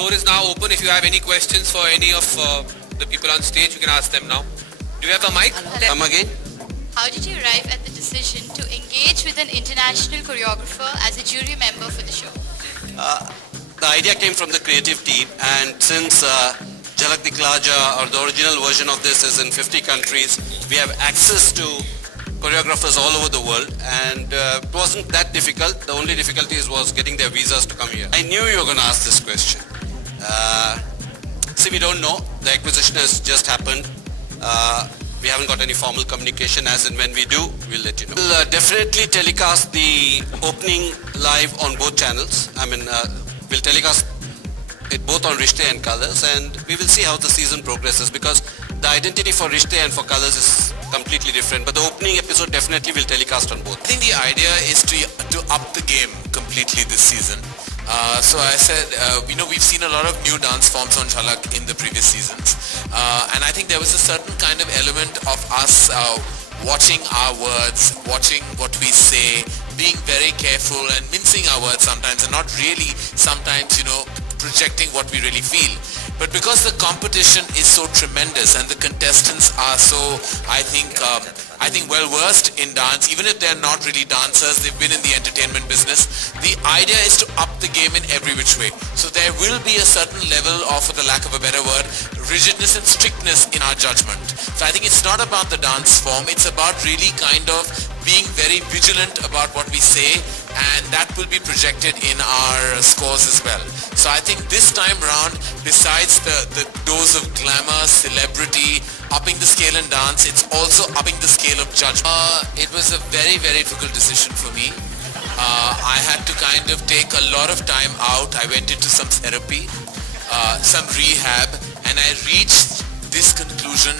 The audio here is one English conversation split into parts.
floor is now open. If you have any questions for any of the people on stage, you can ask them now. Do you have a mic? Come again. How did you arrive at the decision to engage with an international choreographer as a jury member for the show? The idea came from the creative team, and since Jhalak Dikhla Jaa, or the original version of this, is in 50 countries, we have access to choreographers all over the world, and it wasn't that difficult. The only difficulty was getting their visas to come here. I knew you were going to ask this question. See, we don't know. The acquisition has just happened. We haven't got any formal communication. As and when we do, we'll let you know. We'll definitely telecast the opening live on both channels. We'll telecast it both on Rishte and Colors, and we will see how the season progresses, because the identity for Rishte and for Colors is completely different. But the opening episode definitely will telecast on both. I think the idea is to up the game completely this season. So I said, we've seen a lot of new dance forms on Jhalak in the previous seasons. And I think there was a certain kind of element of us watching our words, watching what we say, being very careful and mincing our words sometimes, and not really sometimes, projecting what we really feel. But because the competition is so tremendous and the contestants are so, I think well versed in dance, even if they're not really dancers, they've been in the entertainment business. The idea is to up the game in every which way. So there will be a certain level of, for the lack of a better word, rigidness and strictness in our judgment. So I think it's not about the dance form, it's about really kind of being very vigilant about what we say, and that will be projected in our scores as well. So I think this time round, besides the dose of glamour, celebrity, upping the scale in dance, it's also upping the scale of judgment. It was a very, very difficult decision for me. I had to kind of take a lot of time out. I went into some therapy, some rehab, and I reached this conclusion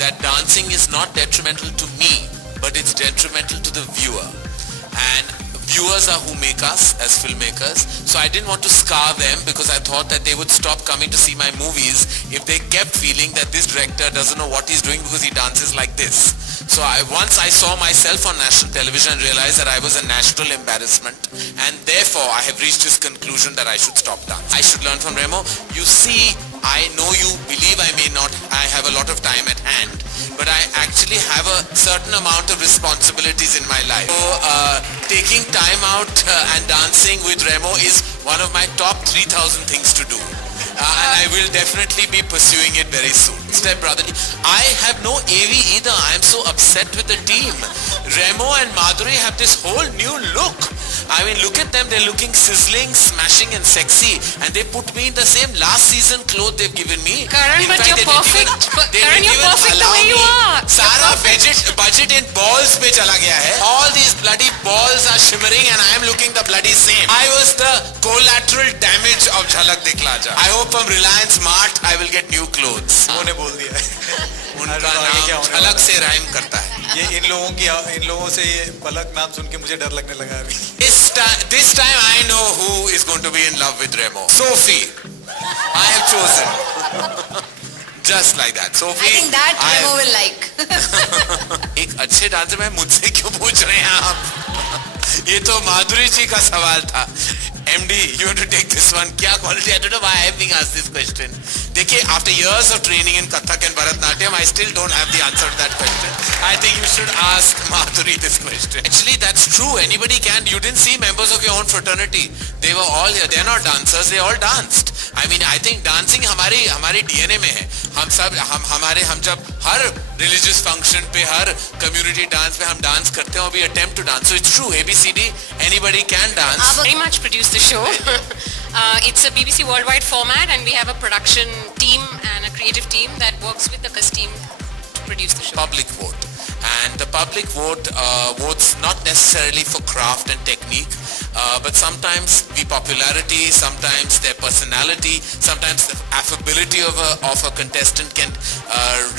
that dancing is not detrimental to me, but it's detrimental to the viewer. And viewers are who make us as filmmakers. So I didn't want to scar them, because I thought that they would stop coming to see my movies if they kept feeling that this director doesn't know what he's doing because he dances like this. So once I saw myself on national television and realized that I was a national embarrassment, and therefore I have reached this conclusion that I should stop dancing. I should learn from Remo. You see, I know you believe I have a lot of time at hand, but I actually have a certain amount of responsibilities in my life. So taking time out and dancing with Remo is one of my top 3,000 things to do. And I will definitely be pursuing it very soon. Step brother, I have no AV either. I am so upset with the team. Remo and Madhuri have this whole new look. I mean, look at them. They're looking sizzling, smashing and sexy. And they put me in the same last season clothes they've given me. Karan, but you're perfect. Karan, you're perfect the way you are. Sara budget in balls pe chala gaya hai. All these bloody balls are shimmering and I am looking the bloody same. I was the collateral damage of Jhalak Dikhla Jaa. I hope from Reliance Mart I will get new clothes. उन्होंने बोल दिया है उनका नाम झलक से rhyme करता है. ये इन लोगों से ये पलक नाम सुन के मुझे डर लगने लगा अभी. This time I know who is going to be in love with Remo. Sophie. I have chosen. Just like that. Sophie. I think that Remo will like. एक अच्छे डांसर में मुझसे क्यों पूछ रहे हैं आप? ये तो माधुरी जी का सवाल था. MD, you have to take this one. क्या quality? I don't know why I am being asked this question. देखिए, after years of training in Kathak and Bharatnatyam, I still don't have the answer to that question. I think you should ask Madhuri this question. Actually, that's true. Anybody can. You didn't see members of your own fraternity. They were all here. They're not dancers. They all danced. I mean, I think dancing हमारे DNA में है. हम जब हर religious function पे, हर community dance पे हम dance करते हैं, और we attempt to dance. So it's true. ABCD, anybody can dance. Very much produce the show. It's a BBC worldwide format, and we have a production team and a creative team that works with the cast team to produce the show. Public vote, and the public votes not necessarily for craft and technique, but sometimes the popularity, sometimes their personality, sometimes the affability of a contestant can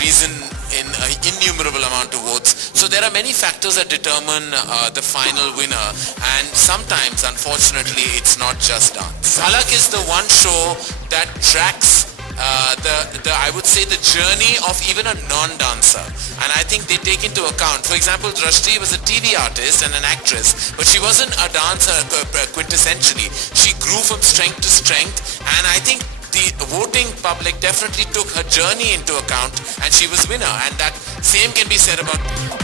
reason in an innumerable amount of votes. So there are many factors that determine the final winner, and sometimes, unfortunately, it's not just dance. Jhalak is the one show that tracks I would say the journey of even a non-dancer, and I think they take into account. For example, Drashti was a TV artist and an actress, but she wasn't a dancer quintessentially. She grew from strength to strength, and I think the voting public definitely took her journey into account and she was winner, and that same can be said about